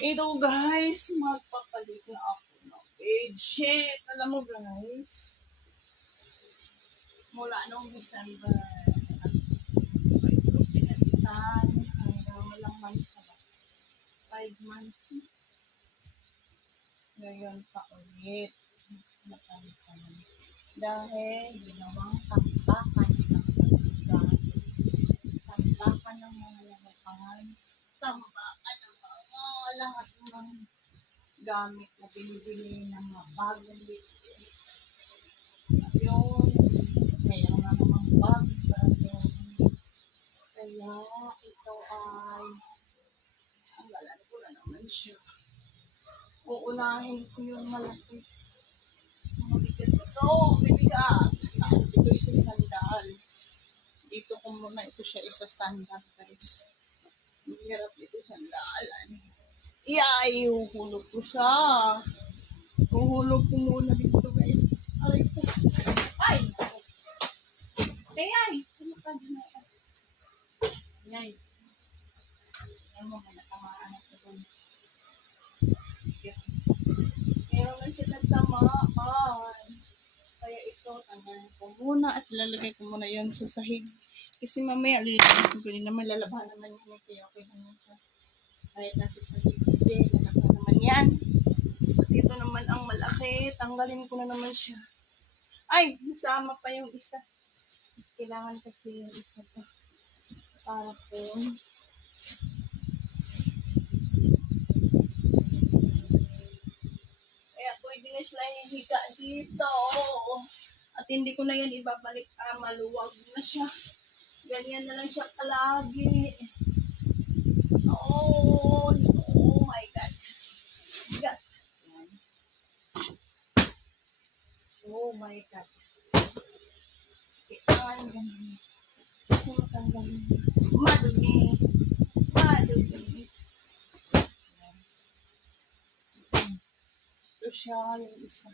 Ito guys, magpapalit na ako ng bedsheet. Alam mo guys, mula noong December, ito pinalitan hanggang walang months na ba? 5 months. Ngayon pa ulit. Napalitan. Dahil ginawang tampakan ng tampakan ng mga lalapangan, tampakan ng mga lahat ng gamit na binibili ng mga bagong bibili. Ayun, mayroon na namang bag. Kaya ito ay ang galan ko na naman siya. Uunahin ko yung malaki. Mabigat ito, mabigat. Saan ito isa sandal? Dito ko muna ito siya isa sandal guys. Mahirap ito sandalan. Iyay, uhulog ko siya. Uhulog ko muna dito guys. Aray ko. Ay! Kayay! Kumaka din na yan. Yay. Yan mo, may natamaan ako doon. Sige. Meron lang siya nagtamaan. Kaya ito, tanggalin ko muna at lalagay ko muna yan sa sahig. Kasi mamaya, lilipin ko din naman, lalabahan naman yan. Kaya okay naman siya. Kahit nasa sahig kasi, lalabahan naman yan. At ito naman ang malaki. Tanggalin ko na naman siya. Ay, nasama pa yung isa. Mas kailangan kasi yung isa pa. Para po. Kaya pwede na sila yung higa dito. At hindi ko na yan ibabalik para maluwag na siya. Ganyan na lang siya palagi. Oh my God. God. Oh my God. Kailangan ganyan. Kasi matanggalin. Madumi. Madumi. Ito siya yung isa.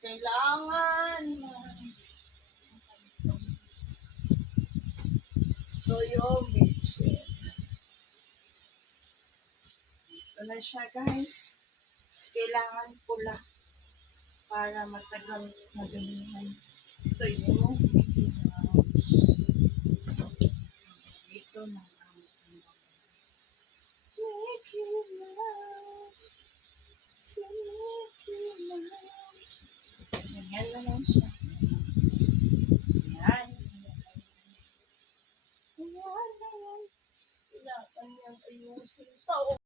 Kailangan. Ito yung bedsheet. Ito na siya guys. Kailangan pula para matagal madumihan. Ito yung ito na Mickey Mouse. Si Mickey Mouse. Ganyan na lang siya.